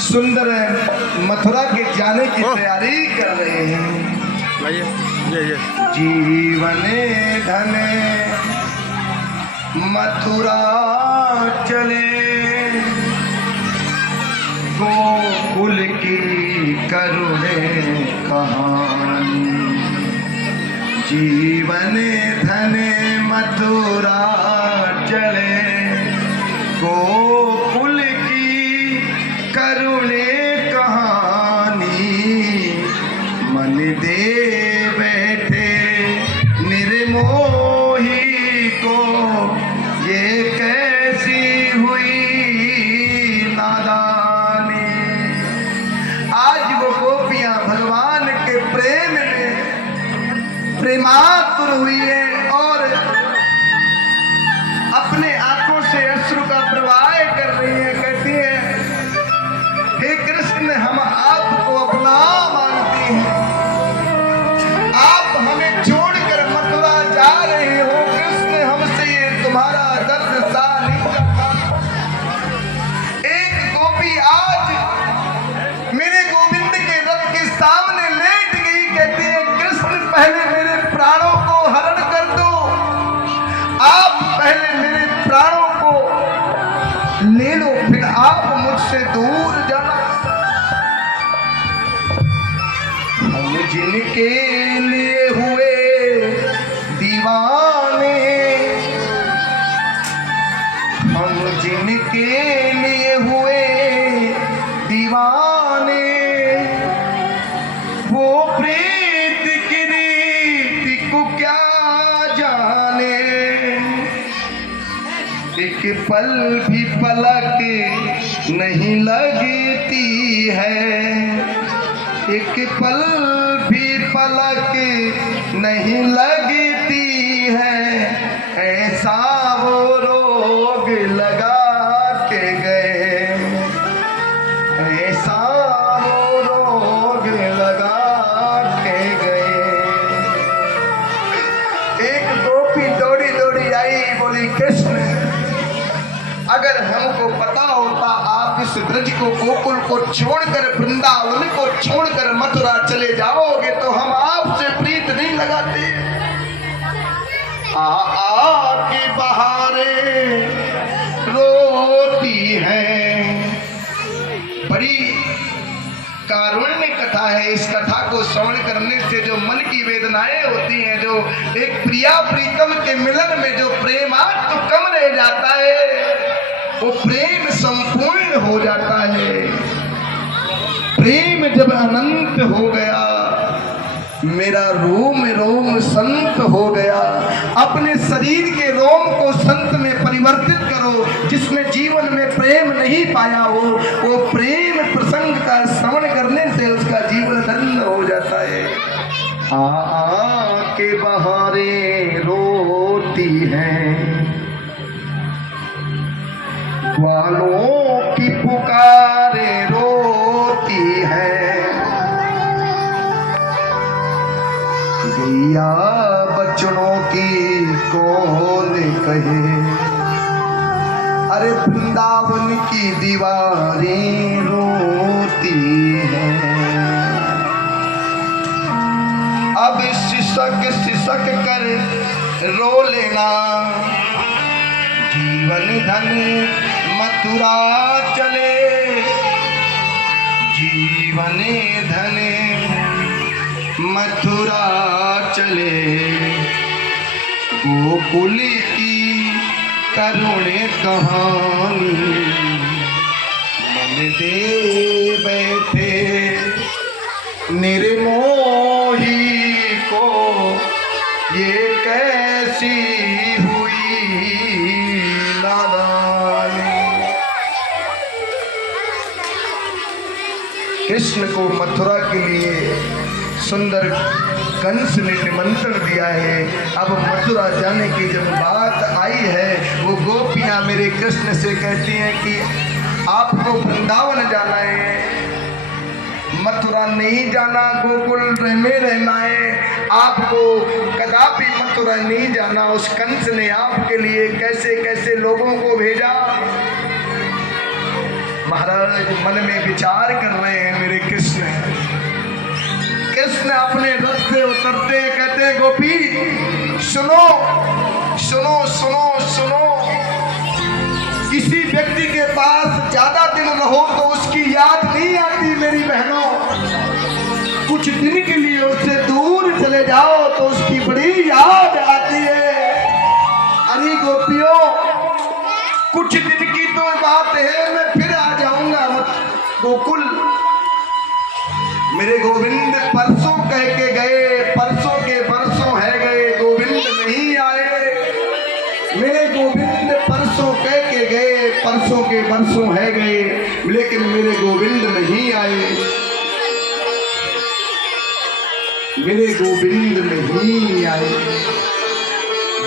सुंदर मथुरा के जाने की तैयारी कर रहे हैं। ये जीवन धन मथुरा चले, गोकुल की करुणे कहानी। जीवन धन मथुरा चले, गोकुल की करुणे कहानी। मन दे बैठे निर्मोही को, ये कैसी हुई नादानी। आज वो गोपियां भगवान के प्रेम में प्रेमातुर हुई है और अपने आंखों से अश्रु का प्रवाह कर रही है। कहती है, हे कृष्ण, हम आपको अपना मानते हैं, आप हमें छोड़कर मथुरा जा रहे हो। कृष्ण, हमसे ये तुम्हारा दर्द सहा नहीं जाता। एक गोपी आज मेरे गोविंद के रथ के सामने लेट गई। कहती है, कृष्ण, पहले मेरे प्राणों को हरण कर दो, आप पहले मेरे प्राणों को ले लो, फिर आप मुझसे दूर जाना। हम जिनके लिए हुए दीवाने, हम जिनके लिए हुए दीवाने, वो प्रीत की रीति को क्या जाने। एक पल भी पलक नहीं लगती है, एक पल भी पलक नहीं लगती है। ऐसा वो रोग लगा के गए, ऐसा वो रोग लगा के गए। एक गोपी दौड़ी दौड़ी आई, बोली, कृष्ण, अगर हमको पता होता आप इस ब्रज को, गोकुल को छोड़कर, वृंदावन को छोड़कर मथुरा चले जाओगे, तो हम आपसे प्रीत नहीं लगाते। की बहारें रोती हैं। बड़ी कारुण्य कथा है। इस कथा को श्रवण करने से जो मन की वेदनाएं होती हैं, जो एक प्रिया प्रीतम के मिलन में जो प्रेम आज तो कम रह जाता है, वो प्रेम संपूर्ण हो जाता है। प्रेम जब अनंत हो गया, मेरा रोम रोम संत हो गया। अपने शरीर के रोम को संत में परिवर्तित करो। जिसने जीवन में प्रेम नहीं पाया हो, वो प्रेम प्रसंग का श्रवण करने से उसका जीवन धन्य हो जाता है। के बहारें रोती हैं, वालों की पुकारे रोती है। गैया बचड़ों की कौन कहे, अरे वृंदावन की दीवारें रोती हैं। अब सिसक सिसक कर रो लेना, जीवन धन मथुरा चले, जीवन धन मथुरा चले, गोकुल की करुण कहानी। मन दे बैठे निर्मोही को, ये कैसी हुई नादानी। कृष्ण को मथुरा के लिए सुंदर कंस ने निमंत्रण दिया है। अब मथुरा जाने की जब बात आई है, वो गोपियां मेरे कृष्ण से कहती हैं कि आपको वृंदावन जाना है, मथुरा नहीं जाना, गोकुल में रहना है, आपको कदापि मथुरा नहीं जाना। उस कंस ने आपके लिए कैसे कैसे लोगों को भेजा। महाराज मन में विचार कर रहे हैं मेरे कृष्ण। कृष्ण अपने रथ से उतरते हैं, कहते हैं गोपी सुनो सुनो सुनो सुनो, किसी व्यक्ति के पास ज्यादा दिन रहो तो उसकी याद नहीं आती मेरी बहनों, कुछ दिन के लिए उससे दूर चले जाओ तो उसकी बड़ी याद आती है। अरे गोपियों, कुछ दिन की तो बात है, मैं फिर आ जाऊंगा गोकुल। मेरे गोविंद परसों कह के गए, परसों के परसों है गए, गोविंद नहीं आए। मेरे गोविंद परसों कह के गए, परसों के परसों है गए, लेकिन मेरे गोविंद नहीं आए। मेरे गोविंद नहीं आए।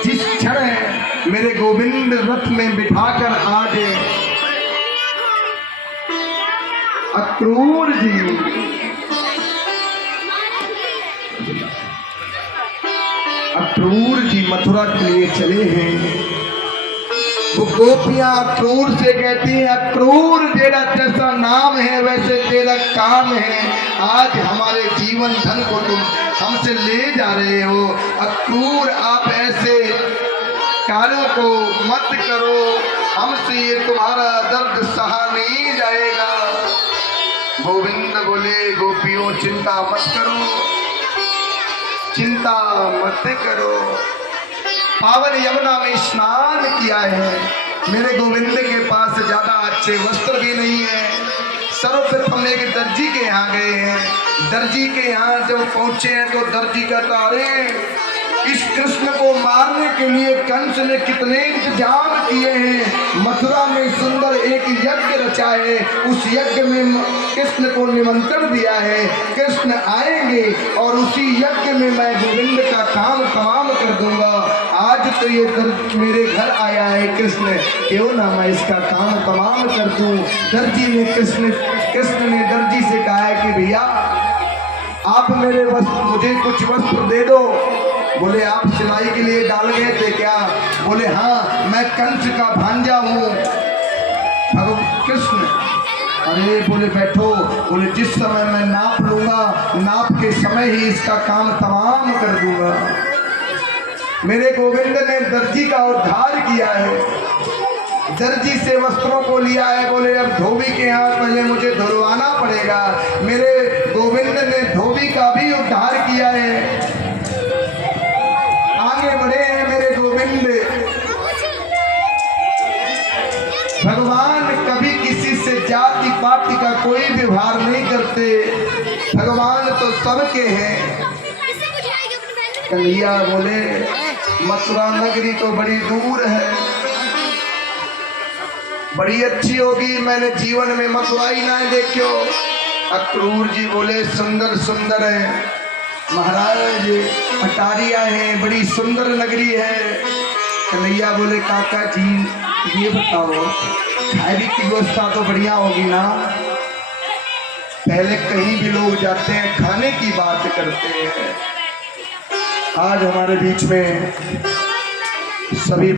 जिस क्षण मेरे गोविंद रथ में बिठाकर आज अक्रूर जी मथुरा के लिए चले हैं, वो गोपियां अक्रूर से कहती हैं अक्रूर तेरा जैसा नाम है वैसे तेरा काम है, आज हमारे जीवन धन को तुम हमसे ले जा रहे हो। अक्रूर आप ऐसे कार्यों को मत करो, हमसे ये तुम्हारा दर्द सहा नहीं जाएगा। गोविंद बोले गोपियों चिंता मत करो, चिंता मत करो। पावन यमुना में स्नान किया है, मेरे गोविंद के पास ज्यादा अच्छे वस्त्र भी नहीं है। सर्वप्रथम एक दर्जी के यहाँ गए हैं, दर्जी के यहाँ जब पहुंचे हैं तो दर्जी कहता अरे इस कृष्ण को मारने के लिए कंस ने कितने इंतजाम किए हैं, मथुरा में सुंदर एक यज्ञ रचा है, उस यज्ञ में कृष्ण को निमंत्रण दिया है, कृष्ण आएंगे और उसी यज्ञ में मैं गोविंद का काम तमाम कर दूंगा। आज तो ये मेरे घर आया है कृष्ण, क्यों ना मैं इसका काम तमाम कर दूं। दर्जी ने कृष्ण ने दर्जी से कहा है कि भैया आप मेरे मुझे कुछ वस्त्र दे दो। बोले आप सिलाई के लिए डाल गए थे क्या? बोले हाँ, मैं कंस का भांजा हूँ कृष्ण। अरे बोले बैठो। बोले जिस समय मैं नाप लूंगा, नाप के समय ही इसका काम तमाम कर दूंगा। मेरे गोविंद ने दर्जी का उद्धार किया है, दर्जी से वस्त्रों को लिया है। बोले अब धोबी के यहाँ पहले मुझे धुलवाना पड़ेगा। मेरे गोविंद ने धोबी का भी उद्धार किया है, आगे बढ़े हैं मेरे गोविंद। भगवान कभी किसी से जाति पाति का कोई व्यवहार नहीं करते, भगवान तो सबके हैं। कन्हैया बोले मथुरा नगरी तो बड़ी दूर है, बड़ी अच्छी होगी, मैंने जीवन में मथुरा ही ना देखो। अक्रूर जी बोले सुंदर सुंदर है महाराज, अटारिया है, बड़ी सुंदर नगरी है। कन्हैया बोले काका जी ये बताओ खाने की व्यवस्था तो बढ़िया होगी ना? पहले कहीं भी लोग जाते हैं खाने की बात करते हैं, आज हमारे बीच में सभी